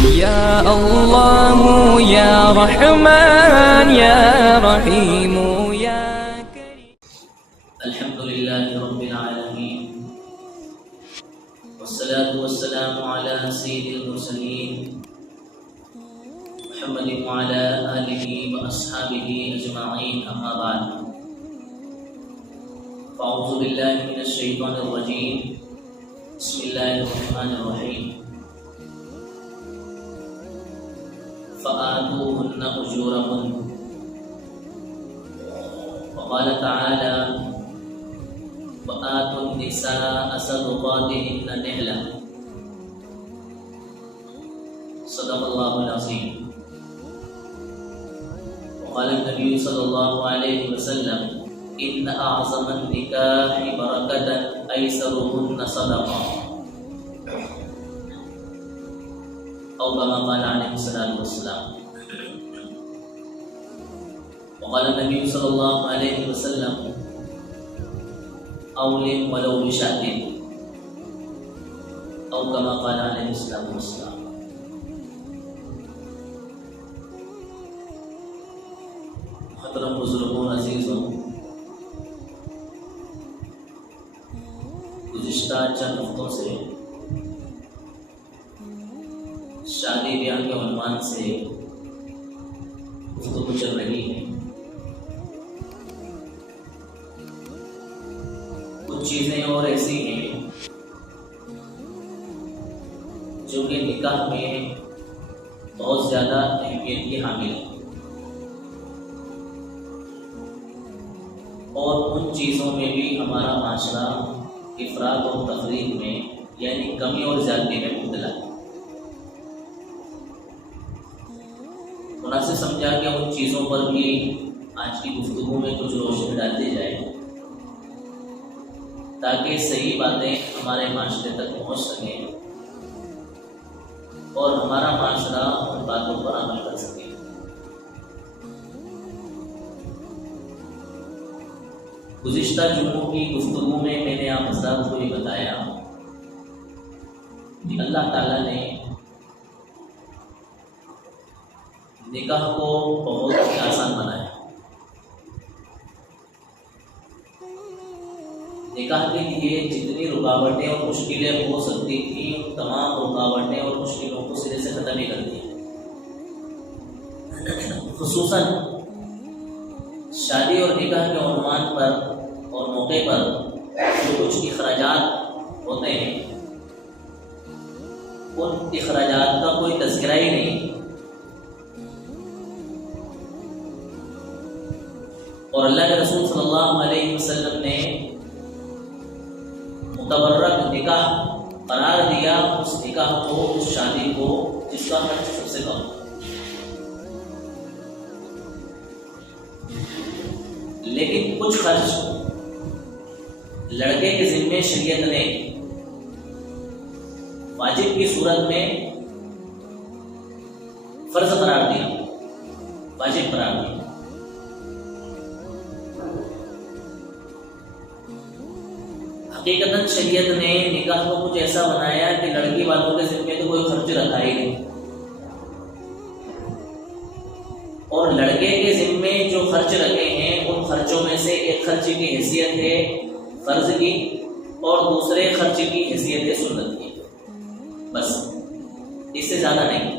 يا الله يا رحمن يا رحيم يا كريم. الحمد لله رب العالمين، والصلاة والسلام على سيد المرسلين محمد وعلى آله وأصحابه أجمعين، أما بعد، فأعوذ بالله من الشيطان الرجيم، بسم الله الرحمن الرحيم. فآتوهن أجورهن، وقال تعالى: وآتوا النساء صدقاتهن نحلة. صدق الله العظيم. وقال النبي صلى الله عليه وسلم: إن أعظم النكاح بركة أيسرهن صدقة، أو كما قال عليه الصلاة والسلام. وقال النبي صلى الله عليه وسلم: أولم ولو بشهد، أو كما قال عليه الصلاة والسلام. محترم بزرگوں، عزیزوں، گزشتہ چند ہفتوں سے شادی بیاہ کے عنوان سے گفتگو چل رہی ہے. کچھ چیزیں اور ایسی ہیں جو کہ نکاح میں بہت زیادہ اہمیت کی حامل ہیں، اور ان چیزوں میں بھی ہمارا معاشرہ افراط اور تفریط میں یعنی کمی اور زیادتی میں مبتلا ہے. مناسب سمجھا کہ ان چیزوں پر بھی آج کی گفتگو میں کچھ روشنی ڈال دی جائے تاکہ صحیح باتیں ہمارے معاشرے تک پہنچ سکیں اور ہمارا معاشرہ ان باتوں پر عمل کر سکے. گزشتہ جمعوں کی گفتگو میں نے آپ حضرات کو یہ بتایا کہ اللہ تعالیٰ نے نکاح کو بہت ہی آسان بنایا. نکاح کے لیے جتنی رکاوٹیں اور مشکلیں ہو سکتی تھیں ان تمام رکاوٹیں اور مشکلوں کو سرے سے ختم ہی کر دیا. خصوصاً شادی اور نکاح کے عنوان پر اور موقع پر جو کچھ اخراجات ہوتے ہیں ان اخراجات کا کوئی تذکرہ ہی نہیں، اور اللہ کے رسول صلی اللہ علیہ وسلم نے متبرک نکاح قرار دیا اس نکاح کو، اس شادی کو جس کا خرچ سب سے کم. لیکن کچھ خرچ لڑکے کے ذمے شریعت نے واجب کی صورت میں فرض قرار دیا، واجب قرار دیا. حقیقتاً شریعت نے نکاح کو کچھ ایسا بنایا کہ لڑکی والوں کے ذمے تو کوئی خرچ رکھا ہی نہیں، اور لڑکے کے ذمے جو خرچ رکھے ہیں ان خرچوں میں سے ایک خرچ کی حیثیت ہے فرض کی اور دوسرے خرچ کی حیثیت ہے سنت کی، بس اس سے زیادہ نہیں.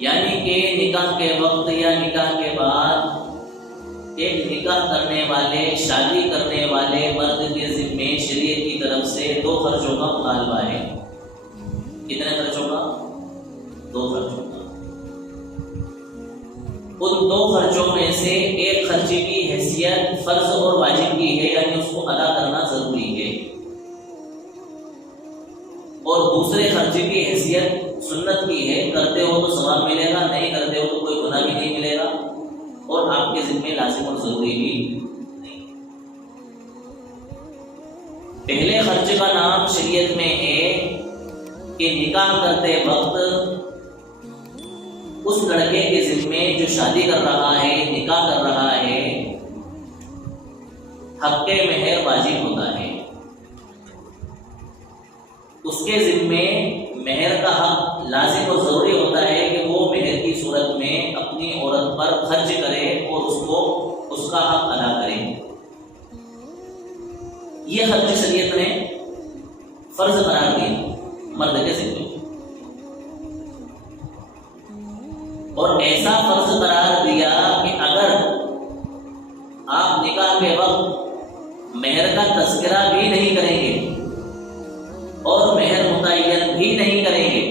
یعنی کہ نکاح کے وقت یا نکاح کے بعد ایک نکاح کرنے والے، شادی کرنے والے مرد کے ذمے شریعت کی طرف سے 2 خرچوں کا مطالبہ ہے. کتنے خرچوں کا؟ 2 خرچوں کا. ان 2 خرچوں میں سے ایک خرچ کی حیثیت فرض اور واجب کی ہے، یعنی اس کو ادا کرنا ضروری ہے، اور دوسرے خرچ کی حیثیت سنت کی ہے، کرتے ہو تو ثواب ملے گا، نہیں کرتے ہو تو کوئی گناہ بھی نہیں ملے گا اور آپ کے ذمے لازم اور ضروری بھی نہیں. پہلے خرچ کا نام شریعت میں ہے کہ نکاح کرتے وقت اس لڑکے کے ذمے جو شادی کر رہا ہے، نکاح کر رہا ہے، حق مہر واجب ہوتا ہے. اس کے ذمے مہر کا حق لازم اور ضروری ہوتا ہے کہ وہ مہر کی صورت میں اپنی عورت پر خرچ کرے اور اس کو اس کا حق ادا کرے. یہ خرچ شریعت نے فرض قرار دیا مرد کے ذمے، اور ایسا فرض قرار دیا کہ اگر آپ نکاح کے وقت مہر کا تذکرہ بھی نہیں کریں گے اور مہر متعین بھی نہیں کریں گے،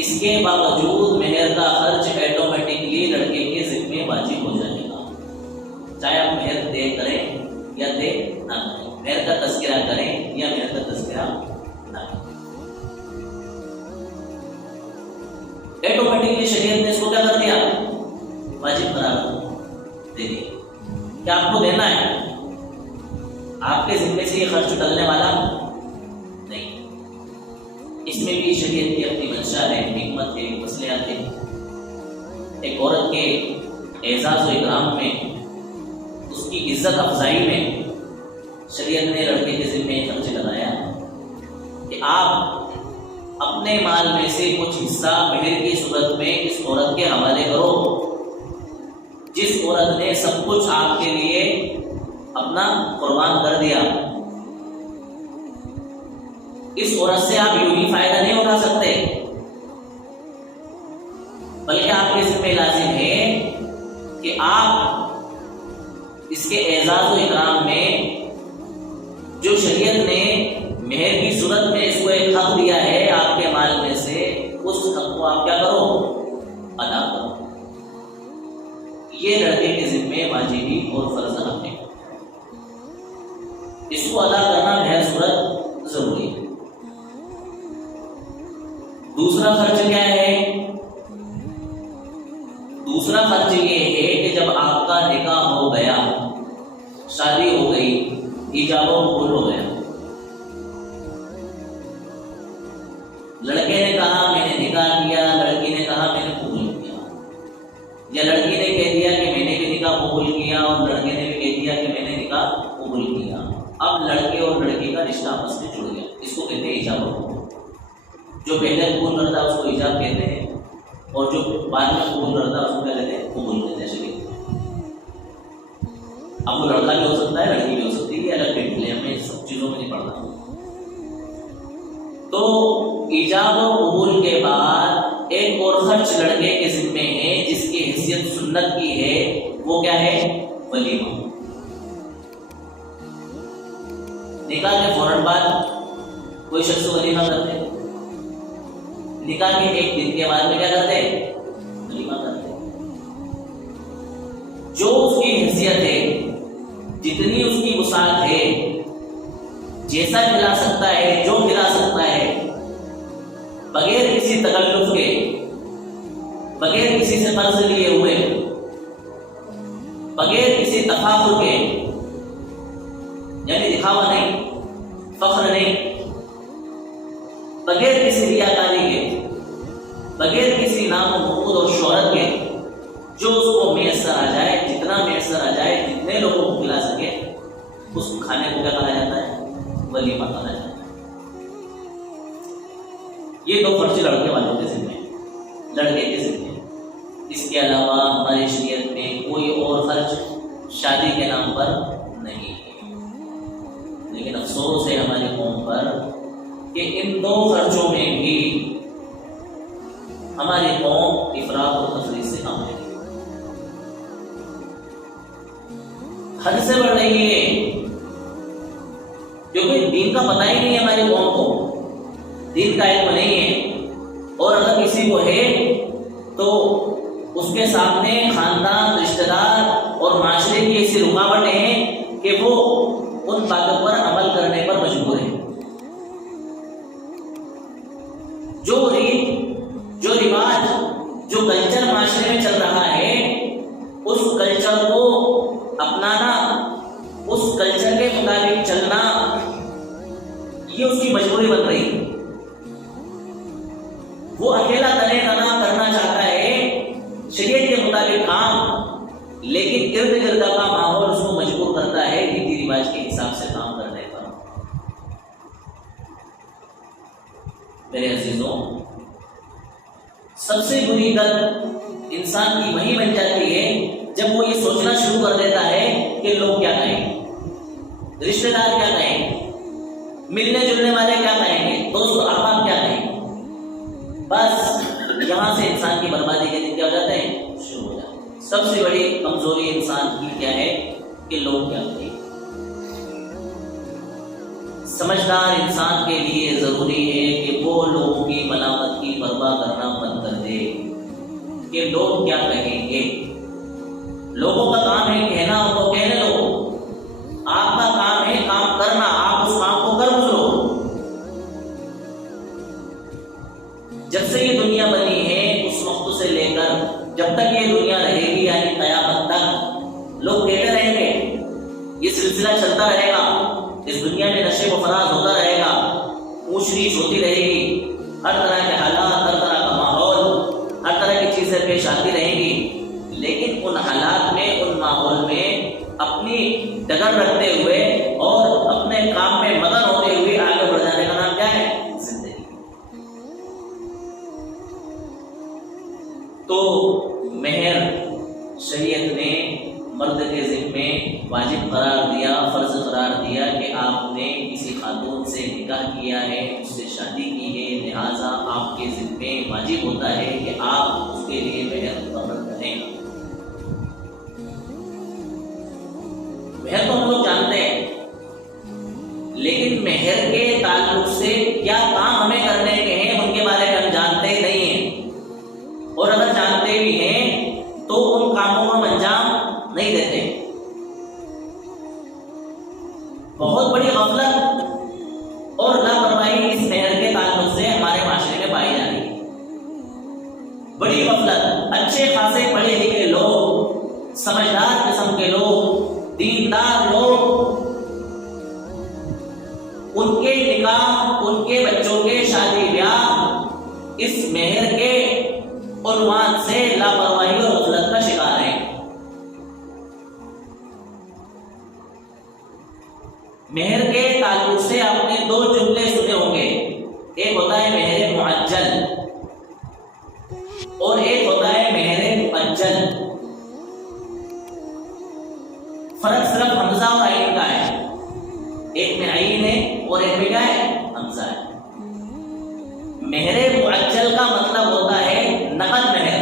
اس کے باوجود مہر کا خرچ ایٹومیٹکلی لڑکے کے ذمے واجب ہو جائے گا، چاہے آپ مہر دے کریں یا دے نہ کریں، مہر کا تذکرہ کریں یا مہر کا تذکرہ نہ کریں. ایٹومیٹکلی شریعت نے اس کو کیا کر دیا؟ واجب قرار دے دیا کہ آپ کو دینا ہے، آپ کے ذمے سے یہ خرچ ٹلنے والا نہیں. اس میں بھی شریعت کی اپنی منشا ہے، حکمت ہے، مصلحت ہے. ایک عورت کے اعزاز و اکرام میں، اس کی عزت افزائی میں شریعت نے لڑکے کے ذمے خرچ لگایا کہ آپ اپنے مال میں سے کچھ حصہ مہر کی صورت میں اس عورت کے حوالے کرو جس عورت نے سب کچھ آپ کے لیے اپنا قربان کر دیا. اس عورت سے آپ یوں ہی فائدہ نہیں اٹھا سکتے، بلکہ آپ کے ذمہ لازم ہے کہ آپ اس کے اعزاز و اکرام میں جو شریعت نے مہر کی صورت میں اس کو ایک حق دیا ہے آپ کے مال میں سے، اس حق کو آپ کیا کرو؟ ادا کرو. یہ لڑکے کے ذمے واجبی اور فرض حق ہے، اس کو ادا کرنا بہر صورت ضروری ہے. دوسرا خرچ کیا ہے؟ دوسرا خرچ یہ ہے کہ جب آپ کا نکاح ہو گیا، شادی ہو گئی، ایجاب و قبول ہو گیا، لڑکے نے کہا میں نے نکاح کیا، لڑکی نے کہا میں نے قبول کیا، یا لڑکی نے کہہ دیا کہ میں نے بھی نکاح قبول کیا اور لڑکے نے بھی کہہ دیا کہ میں نے نکاح قبول کیا. اب لڑکے اور لڑکی کا رشتہ آپس میں جڑ گیا، اس کو کہتے ہیں ایجاب و قبول. جو پہلے قبول کرتا ہے اس کو ایجاب کہتے ہیں، اور جو بعد میں قبول کرتا ہے اس کو کیا کہتے ہیں؟ قبول کہتے ہیں شریعت. اب وہ لڑکا بھی ہو سکتا ہے، لڑکی بھی ہو سکتی ہے، یہ الگ ڈیٹیل ہے، ہمیں سب چیزوں میں نہیں پڑھنا. تو ایجاب و قبول کے بعد ایک اور خرچ لڑکے کے ذمے ہے جس کی حیثیت سنت کی ہے، وہ کیا ہے؟ ولیمہ. نکاح کے فوراً بعد کوئی شخص ولیمہ کرتے ہیں، نکاح کے ایک دن کے بعد میں کیا کرتے ہیں؟ ولیمہ کرتے ہیں. جو اس کی حیثیت ہے، جتنی اس کی وسعت ہے، جیسا کھلا سکتا ہے، جو کھلا سکتا ہے، بغیر کسی تکلف کے، بغیر کسی سے قرض لیے ہوئے، بغیر کسی تفاخر کے، یعنی دکھاوا نہیں، فخر نہیں، بغیر کسی ریاکاری کے، بغیر کسی نام و نمود اور شہرت کے، جو اس کو میسر آ جائے، جتنا میسر آ جائے، جتنے لوگوں کو کھلا سکے، اس کھانے کو کیا کہا جاتا ہے؟ ولیمہ کہا جاتا ہے. یہ دو خرچ لڑکے والوں کے ذمہ، لڑکے کے ذمہ. اس کے علاوہ ہماری شریعت میں کوئی اور خرچ شادی کے نام پر نہیں ہے. لیکن افسوس ہے ہماری قوم پر کہ ان دو خرچوں میں بھی ہماری قوم افراط اور تفریط سے کام ہے، حد سے بڑھ رہی ہے، کیونکہ دین کا پتہ ہی نہیں ہے ہماری قوم کو، دین کا علم نہیں ہے، اور اگر کسی کو ہے تو اس کے سامنے خاندان، رشتہ دار اور معاشرے کی ایسی رکاوٹیں ہیں کہ وہ ان باتوں پر عمل کرنے پر مجبور ہے. جو ریت، جو رواج، جو کلچر معاشرے میں چل رہا ہے، اس کلچر کو اپنانا، اس کلچر کے مطابق چلنا، یہ اس کی مجبوری بن رہی ہے. وہ اکیلا تنے تنا کرنا چاہتا ہے شریعت کے مطابق کام، لیکن ارد گرد کا ماحول اس کو مجبور کرتا ہے ریتی رواج کے حساب سے کام کرنے پر. میرے عزیزوں، سب سے بری لت انسان کی وہی بن جاتی ہے جب وہ یہ سوچنا شروع کر دیتا ہے کہ لوگ کیا کہیں گے، رشتہ دار کیا کہیں گے، ملنے جلنے والے کیا کہیں گے، دوست احباب کیا کہیں گے۔ بس یہاں سے انسان کی بربادی کے دن کیا ہو جاتے ہیں، شروع ہو جاتے ہیں۔ سب سے بڑی کمزوری انسان کی کیا ہے کہ لوگ کیا کہیں گے۔ سمجھدار انسان کے لیے ضروری ہے کہ وہ لوگوں کی ملامت کی پرواہ کرنا بند کر دے کہ لوگ کیا کہیں گے۔ لوگوں کا کام ہے کہنا، ان کو کہنے دو، آپ کا کام ہے کام کرنا، آپ اس کام کو کر گزرو۔ جب سے یہ دنیا بنی ہے اس وقت سے لے کر جب تک یہ دنیا رہے گی یعنی قیامت تک لوگ کہتے رہیں گے، یہ سلسلہ چلتا رہے گا، اس دنیا میں نشے و فراز ہوتا رہے گا، اونچ نیچ ہوتی رہے گی، ہر طرح کے حالات، ہر طرح کا ماحول، ہر طرح کی چیزیں پیش آتی رہیں گی، لیکن ان حالات میں، ان ماحول میں اپنی ڈگر رکھتے ہوئے اور اپنے کام میں مگن ہوتے ہوئے آگے بڑھ جانے کا نام کیا ہے، زندگی۔ تو مہر شریعت نے مرد کے ذمے واجب قرار دیا، فرض قرار دیا کہ آپ نے کسی خاتون سے نکاح کیا ہے، اس سے شادی کی ہے، لہٰذا آپ کے ذمے واجب ہوتا ہے کہ آپ اس کے لیے مہر مقرر کریں۔ مہر تو ہم لوگ جانتے ہیں، لیکن مہر کے تعلق سے کیا کام ہمیں کرنے کے ہیں ان کے بارے میں ہم جانتے نہیں ہیں، اور اگر جانتے بھی ہیں تو ان کاموں کو ہم انجام نہیں دیتے۔ بہت بڑی غفلت اور لاپرواہی اس مہر کے تعلق سے ہمارے معاشرے میں پائی جا رہی ہے۔ بڑی غفلت، اچھے خاصے پڑھے لکھے لوگ، سمجھدار قسم کے لوگ، دیندار لوگ، ان کے نکاح، ان کے بچوں کے شادی بیاہ اس مہر کے عنوان سے لاپرواہی اور غفلت کا شکار ہیں۔ مہر کے تعلق سے آپ نے دو جملے سنے ہوں گے، ایک ہوتا ہے مہر معجل اور ایک ہوتا ہے مہر مؤجل۔ فرق صرف حمزہ اور عین کا ہے، ایک میں عین ہے اور ایک میں کیا ہے، حمزہ ہے۔ مہر معجل کا مطلب ہوتا ہے نقد مہر،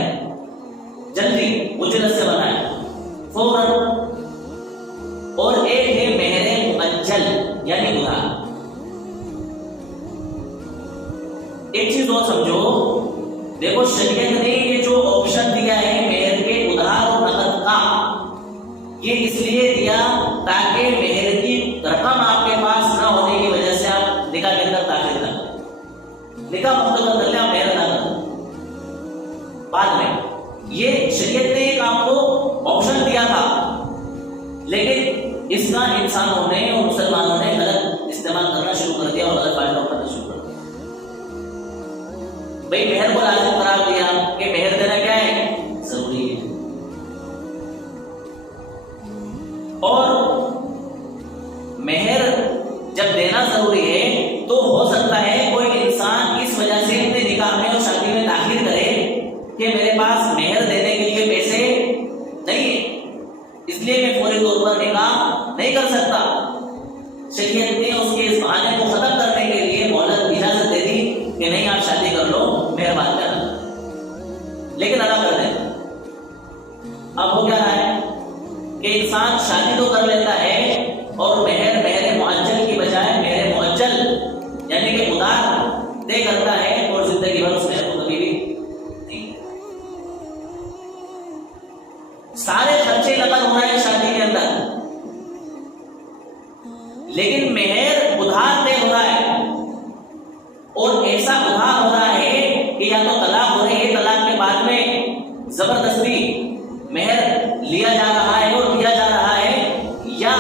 جلدی، اجرت سے بنا ہے، فوراً، اور ایک ہے مہر مؤجل یعنی ادھار۔ ایک چیز اور سمجھو، دیکھو شریعت نے یہ جو آپشن دیا ہے مہر کے ادھار اور نقد کا، یہ اس لیے دیا تاکہ مہر کی رقم آپ کے پاس نہ ہونے کی وجہ سے آپ نکاح کے اندر داخل کر لیں، نکاح مکمل کر لیں، آپ مہر ادا کر لیں بعد میں۔ یہ شریعت نے ایک آپ کو آپشن دیا تھا، لیکن اس کا انسانوں نے اور مسلمانوں نے غلط استعمال کرنا شروع کر دیا اور غلط فائدہ اٹھانا شروع کر دیا۔ بھائی مہر کو لازم قرار دیا کہ مہر دینا کیا ہے، ضروری ہے، اور مہر جب دینا ضروری ہے تو ہو سکتا ہے کوئی انسان اس وجہ سے اپنے نکاح میں اور شادی میں تاخیر کرے کہ میرے پاس مہر دینے کے لیے پیسے نہیں ہیں، اس لیے میں فوری طور پر نکاح نہیں کر سکتا۔ شریعت نے اس کے اس بہانے کو ختم کرنے کے لیے مہلت اجازت دے دی کہ نہیں آپ شادی کر لو، مہربان کرنا، لیکن ادا کر دیں۔ اب ہو کیا رہا ہے کہ انسان شادی تو کر لیتا ہے اور مہر معجل کی بجائے مہر مؤجل یعنی کہ ادھار طے کرتا ہے، اور زندگی بھر اس مہر کو کبھی بھی نہیں۔ سارے خرچے نقد ہو رہے ہیں شادی کے اندر، لیکن مہر ادھار طے ہو رہا ہے، اور ایسا ادھار ہو رہا ہے کہ یا تو طلاق ہو رہی ہے، طلاق کے بعد میں زبردستی مہر لیا جا رہا ہے اور دیا جا رہا ہے، یا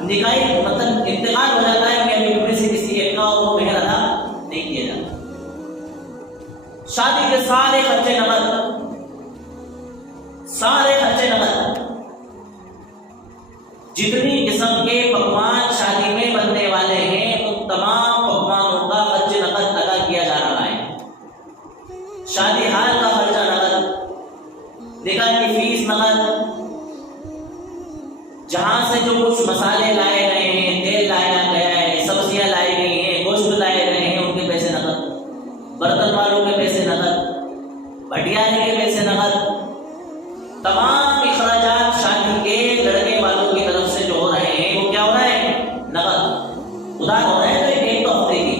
نکاح مطلب انتقال ہو جاتا ہے کہ ابھی سے کسی ایک کا اور وہ مہر ادا نہیں کیا جاتا۔ شادی کے سارے خرچے نقد، سارے خرچے نقد، جتنی قسم کے پکوان شادی میں بننے والے ہیں ان تمام پکوانوں کا خرچ نقد ادا کیا جا رہا ہے۔ برتن والوں کے پیسے نقد، بھٹیانے کے پیسے نقد، تمام اخراجات شادی کے لڑکے والوں کی طرف سے جو ہو رہے ہیں وہ کیا ہو رہا ہے؟ نقد ادھار ہو رہا ہے. تو ایک دو ہفتے کی،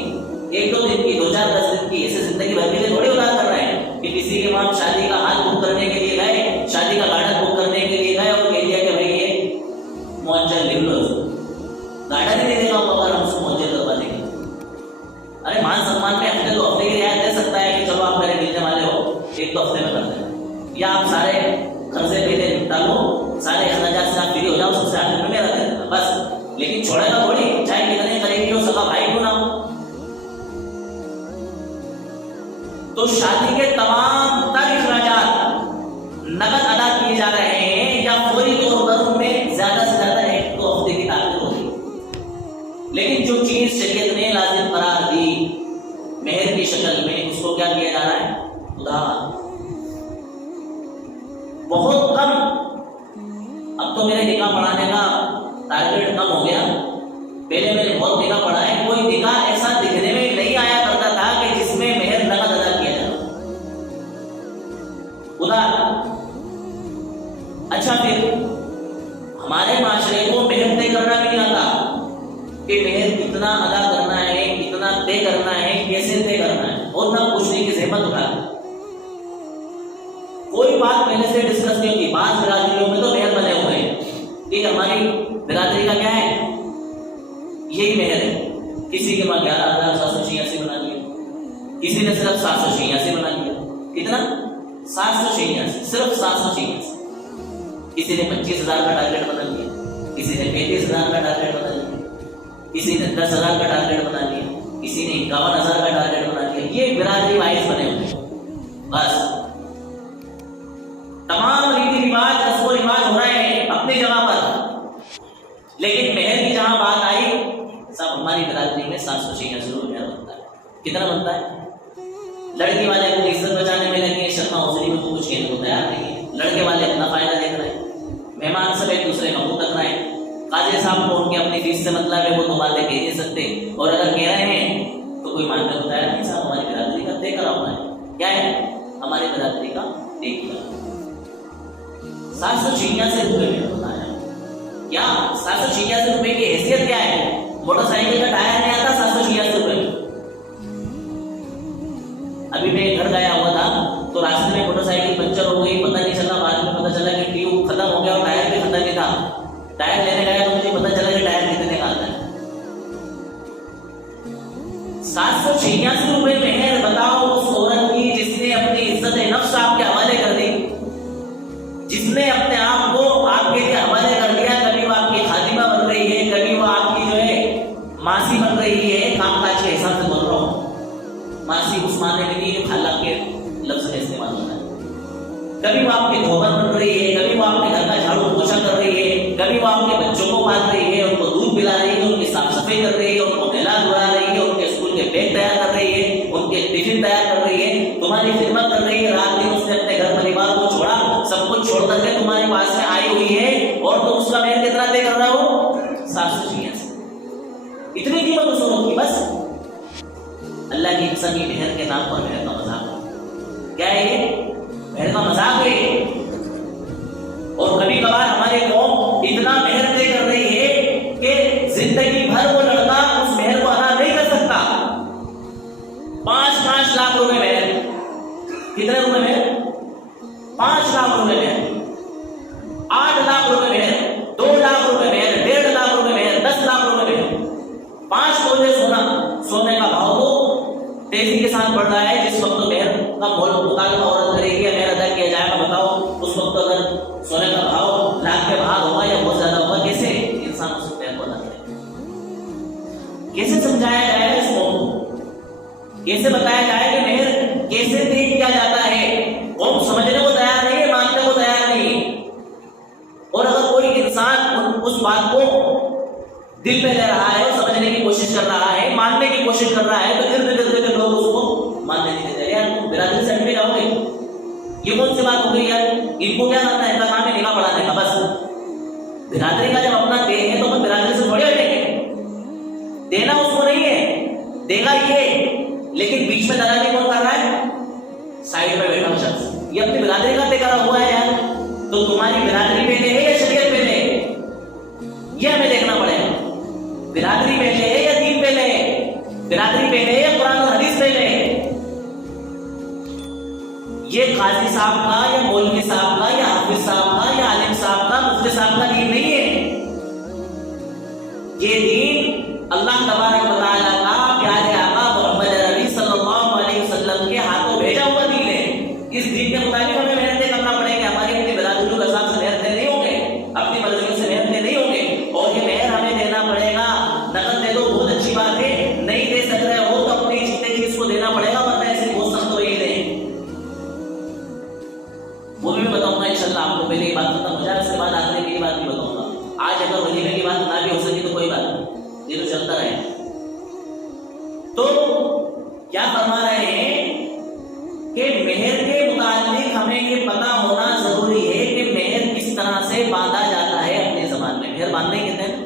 ایک دو دن کی، 2-4-10 دن کی، ایسے زندگی بھر کے لیے تھوڑی ادھار کر رہے ہیں کہ کسی کے وہاں شادی کا ہاتھ بک کرنے کے لیے گئے، شادی کا گارڈن بک کرنے کے لیے گئے اور کہہ دیا کہ بھائی یہ معجل لکھ لو، گارڈن ہی نہیں دے گا اگر ہم اس کو معجل کروا دیں گے. ارے مان سمان میں ہفتے 2 ہفتے کی رعایت دے سکتا ہے کہ چلو آپ میرے ملنے والے ہو 1-2 ہفتے میں کر دیں، یا آپ سارے قرضے پہ نپٹا لو، سارے اخراجات سے آپ فری ہو جاؤ، سب سے آخر میں میرا دے دینا بس. لیکن چھوڑے گا تھوڑی، چاہے کتنے قریبی ہو، سگا بھائی کیوں نہ ہو. تو شادی کے تمام تر اخراجات نقد ادا کیے جا رہے ہیں یا فوری طور پر ان میں زیادہ سے زیادہ 1-2 ہفتے کی تاخیر ہوگی. لیکن جو چیز شریعت نے لازم قرار دی مہر کی شکل میں، اس کو کیا کیا جا رہا ہے؟ ادھار. بہت کم. اب تو میرے نکاح پڑھانے کا ٹارگیٹ کم ہو گیا. پہلے میں نے بہت نکاح پڑھا ہے، کوئی نکاح ایسا دکھنے میں نہیں آیا کرتا تھا کہ جس میں مہر نقد ادا کیا جائے. ادھار. اچھا پھر ہمارے معاشرے کو مہر طے کرنا بھی نہیں آتا کہ مہر کتنا ادا کرنا ہے، کتنا طے کرنا ہے، کیسے طے کرنا ہے، اور نہ پوچھنے کی زحمت اٹھانا. کوئی بات پہلے سے ڈسکس نہیں ہوتی. بعض برادریوں میں تو مہر بنے ہوئے ہیں کہ ہماری برادری کا کیا ہے، یہی مہر ہے. کسی کے وہاں 11,786 بنا دیا، کسی نے صرف 786 بنا دیا. کتنا؟ 786، صرف 786. کسی نے 25,000 کا ٹارگیٹ بنا لیا، کسی نے 35,000 کا ٹارگیٹ بنا لیا، کسی نے 10,000 کا ٹارگیٹ بنا لیا، کسی نے 51,000 کا ٹارگیٹ بنا لیا. یہ برادری وائز بنے ہوئے ہیں بس. تمام ریتی رواج، رسم و رواج ہو رہے ہیں اپنی جگہ پر، لیکن مہر کی جہاں بات آئی، سب ہماری برادری میں 786 روپیہ بنتا ہے. کتنا بنتا ہے؟ لڑکی والے اپنی عزت بچانے میں لگے، شرما حضوری میں تو کچھ کہنے کو تیار نہیں ہے. لڑکے والے اپنا فائدہ دیکھ رہے ہیں، مہمان سب ایک دوسرے کا منہ تک رہے ہیں. قاضی صاحب کو ان کے اپنی فیس سے مطلب ہے، وہ تو باتیں کہہ نہیں سکتے، اور اگر کہہ رہے ہیں تو کوئی ماننے کو تیار نہیں. صاحب ہماری برادری کا طے کرا ہوا ہے. کیا ہے؟ ہماری برادری کا طے کیا. 786 روپے میں ہوتا ہے. کیا 786 روپے کی حیثیت کیا ہے؟ موٹر سائیکل کا ٹائر نہیں آتا 786 روپے میں. ابھی میں گھر گیا ہوا تھا تو راستے میں موٹر سائیکل پنچر ہو گئی، پتہ نہیں چلا. بعد میں پتہ چلا کہ ٹیوب ختم ہو گیا اور ٹائر بھی ختم نہیں تھا. ٹائر لینے گیا تو مجھے پتہ چلا کہ ٹائر کتنے کا آتا ہے. 786 روپے مہر. بتاؤ اس عورت کی جس نے اپنی عزت نفس آپ کے حوالے کر دی، جس نے اپنے آپ کو آپ کے لیے حوالے کر دیا. کبھی وہ آپ کی خادمہ بن رہی ہے، کبھی وہ آپ کی جو ہے ماسی بن رہی ہے. کام کاج کے حساب سے بول رہا ہوں. ماسی اس معنی میں نہیں جو خالہ کے لفظ میں استعمال ہوتا ہے. کبھی وہ آپ کی دھوبن بن رہی ہے، کبھی وہ آپ کے گھر کا جھاڑو پوچھا کر رہی ہے، کبھی وہ آپ کے بچوں کو پال رہی ہے، ان کو دودھ پلا رہی ہے، ان کی صاف صفائی کر رہی ہے، ان کو نہلا دھلا رہی ہے، ان کے اسکول کے بیگ تیار کر رہی ہے، ان کے ٹفن تیار کر رہی ہے، تمہاری خدمت کر رہی ہے. رات دن اس نے اپنے گھر پریوار کو چھوڑا، سب کچھ چھوڑ کر کے تمہارے پاس میں آئی ہوئی ہے، اور تم اس کا مہر کتنا طے کر رہے ہو؟ 786. اتنی قیمت اس عورت کی. بس اللہ کی قسم کی مہر کے نام پر مہر کا مذاق. کیا ہے یہ؟ مہر کا مذاق ہے. اور کبھی کبھار ہماری قوم اتنا مہر طے کر رہی ہے کہ زندگی بھر وہ لڑکا اس مہر کو ادا نہیں کر سکتا. 5 لاکھ روپے مہر. کتنے روپے مہر؟ 5 لاکھ روپے مہر، 8 لاکھ روپے مہر، 2 لاکھ روپے مہر، 1.5 لاکھ روپے مہر، 10 لاکھ روپے مہر. 5 تولے سونا. سونے کا بھاؤ تو تیزی کے ساتھ بڑھ رہا ہے. جس وقت مہر کا مطالبہ عورت کرے گی یا مہر ادا کیا جائے گا، بتاؤ اس وقت اگر سونے کا بھاؤ لاکھ کے بعد ہوگا یا بہت زیادہ ہوگا، کیسے انسان اس مہر کو ادا کرے گا؟ کیسے سمجھایا جائے گا اس قوم کو؟ کیسے بتایا جائے کہ مہر کیسے طے کیا جاتا ہے؟ قوم سمجھنے کو تیار نہیں ہے، ماننے کو تیار نہیں. اور اگر کوئی انسان اس بات کو دل میں لے رہا ہے اور سمجھنے کی کوشش کر رہا ہے، ماننے کی کوشش کر رہا ہے، تو ارد گرد کے لوگ اس کو ماننے نہیں دیتے. یار تم برادری سے ہٹ جاؤ گے، یہ کون سی بات ہو گئی یار؟ ان کو کیا کرنا ہے؟ ان کا کام ہے نکاح پڑھانے کا. بس برادری کا جب اپنا دے ہے تو برادری سے تھوڑی ہٹیں گے. دینا اس کو نہیں ہے، دے گا یہ، لیکن بیچ میں دلالی کون کر رہا ہے؟ سائڈ پہ بیٹھا ہوا شخص، یہ اپنی برادری کا طے کرا ہوا ہے یار، تو تمہاری برادری پہلے ہے یا شریعت پہلے ہے؟ یہ ہمیں دیکھنا پڑے گا، برادری پہلے ہے یا دین پہلے ہے؟ برادری پہلے ہے یا قرآن اور حدیث پہلے ہے؟ یہ قاضی صاحب کا یا مولوی صاحب کا یا حافظ صاحب کا یا عالم صاحب کا مفتی صاحب کا دین نہیں ہے، یہ دین اللہ تبارک و تعالیٰ کا پیارے آقا محمد عربی صلی اللہ علیہ وسلم کے ہاتھوں بھیجا ہوا دین ہے۔ اس دین کے مطابق ہمیں محنتیں کرنا پڑے گی، ہماری اپنی برادریوں کے حساب سے محنتیں نہیں ہوں گے، اپنی مرضیوں سے محنتیں نہیں ہوں گے، اور یہ مہر ہمیں دینا پڑے گا۔ نقد دے دو بہت اچھی بات ہے، نہیں دے سک رہے ہو تو اپنی جتنے چیز کو دینا پڑے گا، ورنہ ایسے بہت سخت ہو یہ نہیں۔ وہ بھی میں بتاؤں گا انشاءاللہ آپ کو، پہلے یہ بات ختم ہو جائے اس کے بعد آخری کی بات بھی بتاؤں گا۔ آج اگر ولیمے کی بات نہ بھی ہو سکی تو کوئی بات نہیں، یہ تو چلتا رہے۔ تو کیا فرما رہے ہیں کہ مہر کے متعلق ہمیں یہ پتا ہونا ضروری ہے کہ مہر کس طرح سے باندھا جاتا ہے اپنے زبان میں۔ مہر باندھنے کہتے ہیں،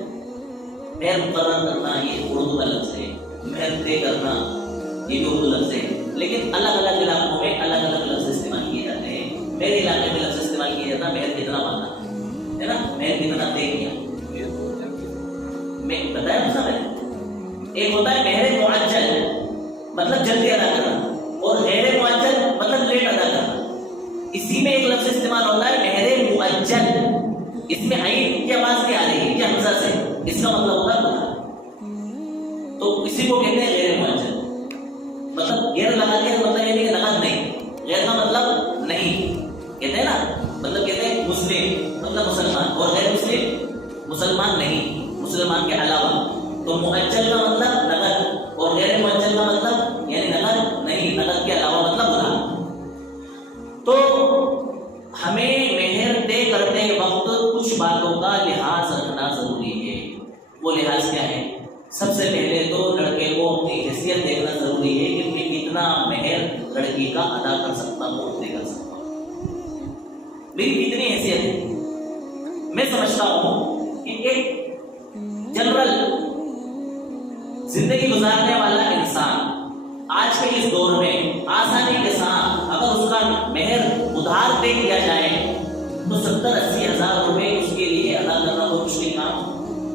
مہر مقرر کرنا یہ اردو کا لفظ ہے، مہر طے کرنا یہ بھی اردو لفظ ہے، لیکن الگ الگ علاقوں میں الگ الگ لفظ استعمال کیے جاتے ہیں۔ میرے علاقے میں لفظ استعمال کیا جاتا ہے مہر کتنا باندھا ہے نا، مہر کتنا طے کیا، میں بتایا نا میں نے۔ ایک ہوتا ہے مہر معجل مطلب جلدی ادا کرنا، اور غیر معجل مطلب لیٹ ادا کرنا۔ اسی میں ایک لفظ استعمال ہوتا ہے مہر معجل، اس میں عین کی آواز نہیں آ رہی ہے، یہ حمزہ سے، اس کا مطلب ہوتا ہے بدھا، تو اسی کو کہتے ہیں غیر معجل، مطلب غیر لگا دیا مطلب یہ نہیں کہ نقد نہیں، غیر کا مطلب نہیں کہتے ہیں نا، مطلب کہتے ہیں مسلم مطلب مسلمان، اور غیر مسلم مسلمان نہیں، مسلمان کے علاوہ۔ تو معجل کا مطلب نقد، اور غیر معجل کا مطلب یعنی نقد نہیں، نقد کے علاوہ مطلب بدھا۔ تو ہمیں مہر طے کرتے وقت کچھ باتوں کا لحاظ رکھنا ضروری ہے۔ وہ لحاظ کیا ہے؟ سب سے پہلے تو لڑکے کو اپنی حیثیت دیکھنا ضروری ہے کہ میں کتنا مہر لڑکی کا ادا کر سکتا ہوں، طے کر سکتا ہوں، میری کتنی حیثیت ہے۔ میں سمجھتا ہوں کہ ایک جنرل زندگی گزارنے والا انسان آج کے اس دور میں آسانی کے ساتھ اگر اس کا مہر ادھار طے کیا جائے تو 70-80 ہزار روپے اس کے لیے ادا کرنا کوئی مشکل کام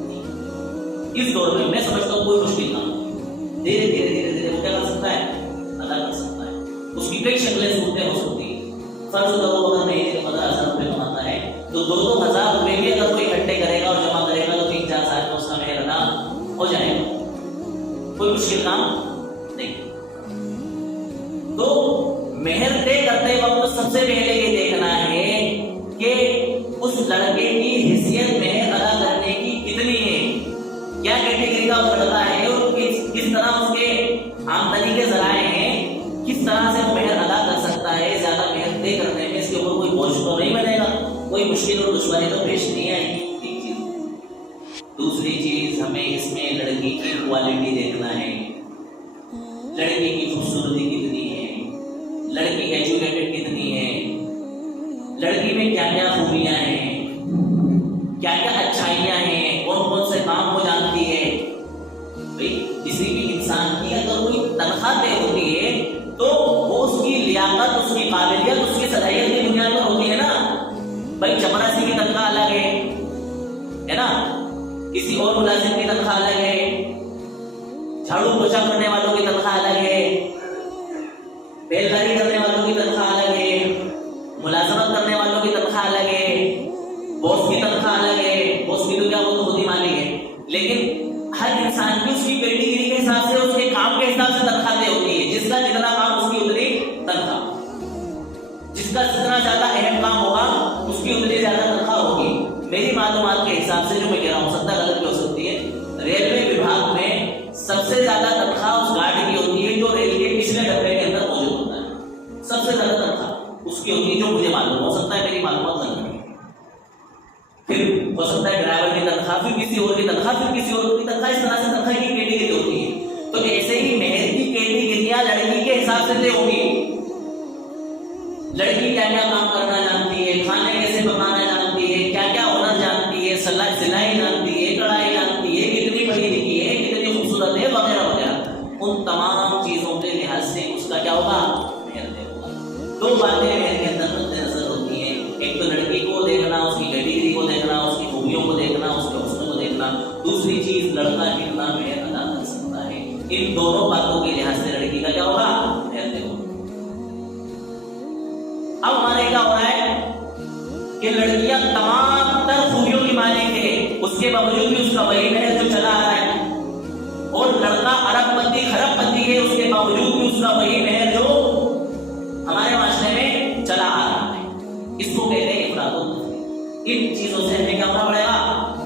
نہیں۔ اس دور میں سمجھتا ہوں کوئی مشکل کام نہیں، دھیرے دھیرے دھیرے دھیرے وہ کیا کر سکتا ہے؟ ادا کر سکتا ہے۔ اس کی کئی شکلیں صورتیں ہو سکتی ہیں۔ فرض کرو اگر مہینے کے 15,000 روپے کماتا ہے تو 2,000 روپے بھی اگر کوئی اکٹھے کرے گا اور جمع کرے گا تو 3-4 سال میں اس کا مہر ادا ہو جائے گا، کوئی مشکل کام نہیں۔ تو مہر طے کرتے وقت سب سے پہلے یہ دیکھنا ہے کہ اس لڑکے کی حیثیت مہر ادا کرنے کی کتنی ہے، کیا کیٹیگری کا وہ لڑکا ہے اور کس طرح اس کے آمدنی کے ذرائع ہیں، کس طرح سے مہر ادا کر سکتا ہے۔ زیادہ مہر طے کرنے میں اس کے اوپر کوئی بوجھ تو نہیں بنے گا، کوئی مشکل اور دشواری تو پیش نہیں آئے گی۔ ایک چیز، دوسری چیز ہمیں اس میں لڑکی کی کوالٹی دیکھنا ہے، لڑکی کی خوبصورتی کتنی ہے، لڑکی ایجوکیٹڈ کتنی ہے، لڑکی میں کیا کیا خوبیاں ہیں، کیا کیا اچھائیاں ہیں، کون کون سے کام ہو جانتی ہے۔ بھئی کسی بھی انسان کی اگر کوئی تنخواہ طے ہوتی ہے تو وہ اس کی لیاقت، اس کی قابلیت، اس کی صلاحیت کی بنیاد پر ہوتی ہے نا۔ بھئی چپراسی کی تنخواہ الگ ہے نا، کسی اور ملازم کی تنخواہ الگ ہے، جھاڑو پوچھا کرنے والوں کی تنخواہ الگ ہے، بیل داری کرنے والوں کی تنخواہ الگ ہے، ملازمت کرنے والوں کی تنخواہ الگ ہے، باس کی تنخواہ الگ ہے۔ باس کی تو کیا وہ تو خود ہی مالک ہے، لیکن ہر انسان کی اس کی کیٹیگری کے حساب سے، اس کے کام کے حساب سے تنخواہ طے ہوتی ہے۔ جس کا جتنا کام اس کی اتنی تنخواہ، جس کا جتنا زیادہ اہم کام ہوگا اس کی اتنی زیادہ تنخواہ ہوگی۔ میری معلومات کے حساب سے جو میں کہہ رہا ہوں، سکتا غلط بھی ہو سکتی ہے، ریلوے وبھاگ میں سب سے زیادہ تنخواہ اس گارڈ کی ہوتی ہے جو ریل کے پچھلے ڈبے کے اندر موجود ہوتا ہے، سب سے زیادہ تنخواہ اس کی ہوتی ہے، جو مجھے معلوم ہو سکتا ہے میری معلومات غلط ہے۔ پھر ہو سکتا ہے ڈرائیور کی تنخواہ، پھر کسی اور کی تنخواہ، پھر کسی اور کی تنخواہ، اس طرح سے تنخواہ کی کیٹیگری ہوتی ہے۔ تو ایسے ہی مہر کی کیٹیگریاں لڑکی کے حساب سے طے ہوگی۔ لڑکی کیا کیا کام کرنا جانتی ہے، کھانے کیسے پکانا جانتی ہے، کیا کیا ہنر جانتی ہے، سلائی جانتی ہے، کڑھائی جانتی ہے، کتنی پڑھی لکھی ہے، کتنی خوبصورت ہے، وغیرہ وغیرہ، ان تمام چیزوں کے لحاظ اس کا کیا ہوگا؟ مہر طے ہوگا۔ دو باتیں مہر کے اندر مد نظر ہوتی ہیں، ایک تو لڑکی کو دیکھنا، اس کی کیٹیگری کو دیکھنا، اس کی خوبیوں کو دیکھنا، اس کے حسن کو دیکھنا، دوسری چیز لڑکا کتنا مہر ادا کر سکتا ہے۔ ان دونوں باتوں کے لحاظ سے لڑکی کا کیا ہوگا؟ مہر طے ہوگا۔ اب ہمارے کیا ہو رہا ہے کہ لڑکیاں تمام تر خوبیوں کی مالک ہے، اس کے باوجود بھی اس کا وہی مہر جو چلا آ رہا ہے، اور لڑکا ارب پتی خرب پتی ہے، اس کے باوجود بھی اس کا وہی مہر جو ہمارے معاشرے میں چلا آ رہا ہے۔ اس کو کہتے ہیں افراط و تفریط۔ ان چیزوں سے ہمیں کیا ہونا پڑے گا؟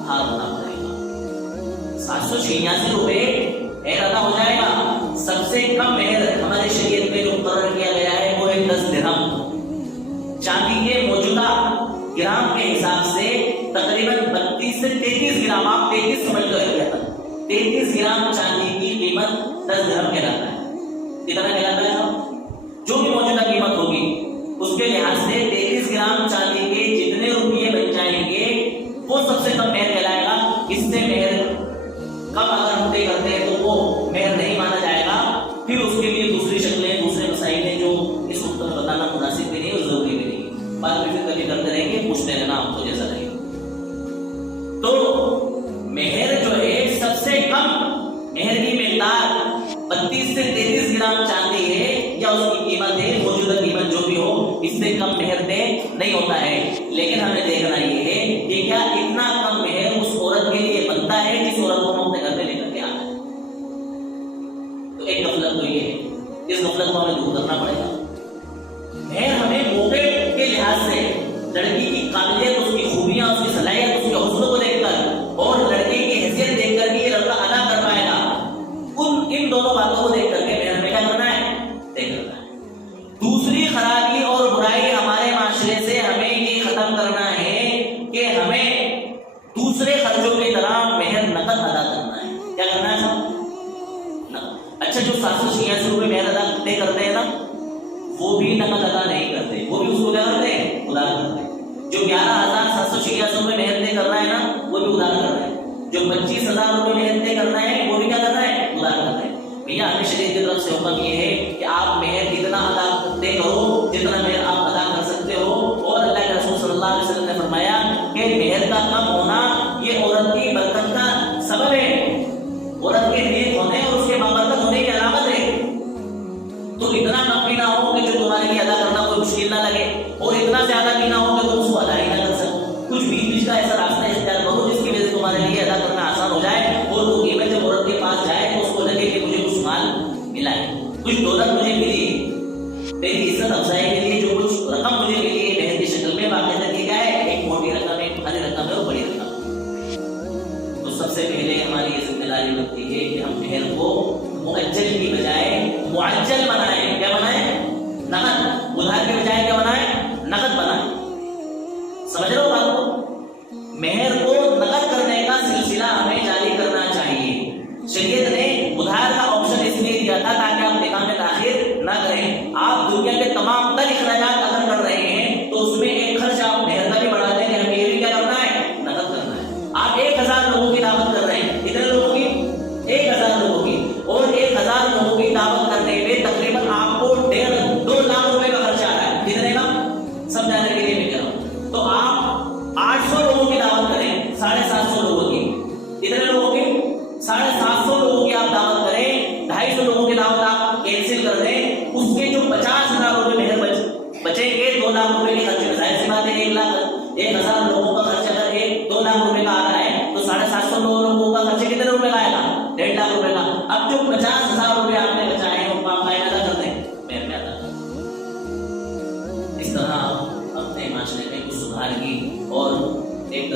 ہاتھ ہونا پڑے گا۔ 786 روپے مہر ادا ہو جائے گا۔ سب سے کم مہر ہمارے شریعت میں جو مقرر کیا گیا ہے وہ ہے 10 درہم۔ چاندی کے موجودہ گرام کے حساب سے تقریباً 32 سے 33 گرام، آپ 33 سمجھ لو، 33 گرام چاندی کی قیمت 10 درہم کہلاتا ہے۔ کتنا کہلاتا ہے صاحب؟ جو بھی موجودہ قیمت ہوگی اس کے لحاظ سے 33 گرام چاندی کے جتنے روپیے بن جائیں گے وہ سب سے کم مہر کہلائے گا۔ اس سے مہر کم اگر ہم طے کرتے ہیں تو وہ مہر نہیں مانا جائے گا۔ پھر اس کے لیے دوسری شکلیں، دوسرے مسائل ہیں جو اس وقت میں بتانا مناسب بھی نہیں اور ضروری بھی نہیں، بعد میں پھر کبھی کرتے رہیں گے، پوچھتے رہنا آپ کو جیسا رہے گا۔ تو مہر جو ہے سب سے کم مہر کی مقدار 32 سے 33 گرام چاندی ہے، یا اس کی قیمت ہے، موجودہ قیمت جو بھی ہو، اس سے کم مہر طے نہیں ہوتا ہے۔ لیکن ہمیں دیکھنا یہ ہے کہ کیا اتنا کم مہر اس عورت کے لیے بنتا ہے جس عورت کو ہم اپنے گھر میں لے کر کے آنا ہے؟ تو ایک غفلت تو یہ ہے، اس غفلت کو ہمیں دور کرنا پڑے گا۔ مہر ہمیں موقع کے لحاظ سے لڑکی کی قابلیت، اس کی خوبیاں، اس کی صلاحیت، اس کے حسن کو دیکھ کر اور لڑکی کی حیثیت دیکھ کر کہ یہ لڑکا ادا کر پائے گا، ان دونوں باتوں کو دیکھ کر کے مہر ہمیں کیا کرنا ہے؟ طے کرنا ہے۔ دوسری خرابی اور برائی ہمارے معاشرے سے ہمیں یہ ختم کرنا ہے کہ ہمیں دوسرے خرچوں کی طرح مہر نقد ادا کرنا ہے۔ کیا کرنا ہے صاحب؟ اچھا، جو 786 روپے مہر ادا طے کرتے ہیں نا، وہ بھی نقد ادا نہیں کرتے، وہ بھی اس کو کیا کرتے ہیں؟ ادار کرتے ہیں۔ جو 11,786 روپے مہر طے کرنا ہے نا، وہ بھی ادار کر رہے ہیں۔ جو 25,000 روپے مہر طے کرنا ہے، وہ بھی کیا کرنا ہے؟ ادار کر رہے ہیں۔ بھیا ہمیں شریعت کی طرف سے حکم یہ ہے کہ آپ مہر اتنا ادا طے کرو جتنا مہر آپ ادا کر سکتے ہو، اور اللہ کے رسول صلی اللہ علیہ وسلم نے فرمایا کہ مہر کا کم ہونا یہ عورت کی برکت کا سبب ہے، عورت کے نیک ہونے اور اس کے بابرکت ہونے کی علامت ہے۔ تو اتنا کم بھی نہ ہو کہ جو تمہارے لیے ادا کرنا کوئی مشکل نہ لگے، اور اتنا زیادہ بھی نہ ہو کہ تم اس کو ادا ہی نہ کر سکو۔ کچھ بیچ کا ایسا راستہ اختیار کرو جس کی وجہ سے تمہارے لیے ادا کرنا آسان ہو جائے، اور وہ قیمت جب عورت کے پاس جائے تو اس کو لگے کہ مجھے کچھ مال ملا ہے، کچھ دولت مجھے ملی ہے، میری عزت افزائی کے لیے جو کچھ رقم مجھے ملی ہے مہر کی شکل میں، باقاعدہ کی ہے ایک موٹی رقم ہے، بھاری رقم ہے اور بڑی رقم۔ تو سب سے پہلے ہماری یہ ذمہ داری بنتی ہے کہ ہم مہر کو مؤجل کی بجائے معجل بنائیں۔ کیا بنائیں؟ نقد، ادھار کے بجائے کیا بنائیں؟ نقد بنائیں۔ سمجھ رہے ہو بات کو؟ مہر کو نقد کرنے کا سلسلہ ہمیں جاری کرنا چاہیے۔ شریعت نے ادھار کا آپشن اس لیے دیا تھا تاکہ آپ نکاح میں تاخیر نہ کریں۔ آپ دنیا کے تمام تر اخراجات اگر کر رہے ہیں تو اس میں ایک خرچ آپ مہر کا بھی بڑھا دیں کہ ہمیں یہ بھی کیا کرنا ہے؟ نقد کرنا ہے۔ آپ 1000 لوگوں کی دعوت کر رہے ہیں، کتنے لوگوں کی؟ 1000 لوگوں کی، اور 1000 لوگوں کی دعوت کرنے میں تقریباً آپ کو 1.5 2 لاکھ روپے کا خرچہ آ رہا ہے۔ کتنے کا؟ سمجھانے کے لیے میں کہہ رہا ہوں۔ تو آپ 800 لوگوں کی دعوت کریں، 750 لوگوں کی، کتنے لوگوں کی؟ 750 لوگوں کی آپ دعوت کریں، 250 لوگوں کی دعوت آپ کینسل کر دیں، اس کے جو 50,000 روپے مہر بچیں گے 2 لاکھ روپے کے خرچے میں، ظاہر سی بات ہے 1,000 لوگوں کا خرچ اگر 2 لاکھ روپے کا آ رہا ہے تو 750 لوگوں کا خرچہ کتنے روپے کا آئے گا؟ 1.5 لاکھ روپے کا۔ اب جو 50,000 روپے آپ نے بچائے ہیں وہ آپ ادا کر دیں، مہر میں ادا کر دیں۔ اس طرح اپنے معاشرے میں کچھ سدھار کی اور ایک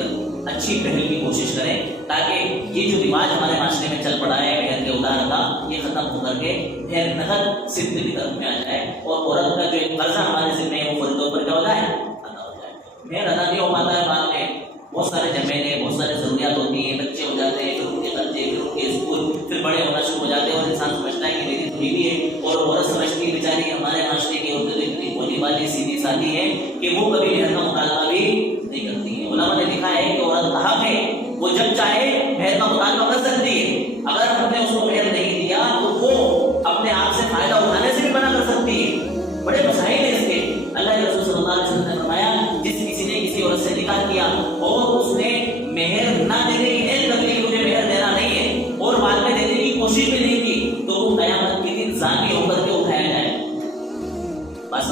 اچھی پہل کی کوشش کریں تاکہ یہ جو رواج ہمارے معاشرے میں چل پڑا ہے مہر کے ادھار کا، یہ ختم ہو کر کے مہر نقد صدق کی طرف میں آ جائے، اور عورت کا جو ایک قرضہ ہمارے ذمہ ہے وہ فرضوں پر کیا ہو جائے؟ ادا ہو جائے۔ مہر ادا نہیں ہو پاتا ہے، بعد میں بہت سارے جھمیلے، بہت سارے ضروریات ہوتی ہیں، بچے ہو جاتے ہیں، پھر ان کے خرچے، پھر ان کے اسکول، پھر بڑے ہونا شروع ہو جاتے ہیں، اور انسان سمجھتا ہے کہ میری تو بیوی ہے، اور عورت سمجھتی ہے بیچاری ہمارے معاشرے کی عورتیں اتنی بولی والی سیدھی سادھی ہیں کہ وہ کبھی مہر کا مطالبہ بھی نہیں کرتی ہیں۔ علماء نے لکھا ہے کہ عورت کا حق ہے، وہ جب چاہے مہر کا مطالبہ کر سکتی ہے، اگر ہم نے اس کو مہر نہیں دیا تو وہ اپنے آپ سے فائدہ اٹھانے سے بھی منع کر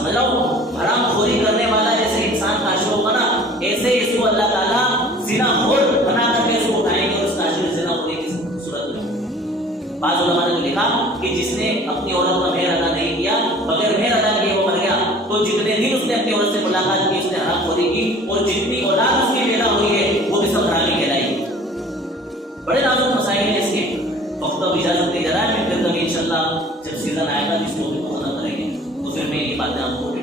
سمجھ رہا ہوں حرام خوری کرنے والا جیسے انسان کافر ہوگا نا ایسے اس کو اللہ تعالیٰ زنا خور بنا کر کے اس کو اٹھائیں گے اور اس کافر زنا خوری کی صورت میں. بعض علماء نے تو لکھا کہ جس نے اپنی عورت کا مہر ادا نہیں کیا بغیر مہر ادا کیے وہ مر گیا تو جتنے دن اس نے اپنی عورت سے ملاقات کی اس نے حرام خوری کی اور جتنی اولاد اس کی پیدا ہوئی ہے وہ بھی سب حرامی کہلائے گی. بڑے نازک مسائل ہیں اس کے. وقت اب اجازت دی جا رہا ہے پھر کبھی انشاءاللہ جب سیزن آئے گا جس کو بھی ختم کریں گے تو پھر میں یہ باتیں آپ کو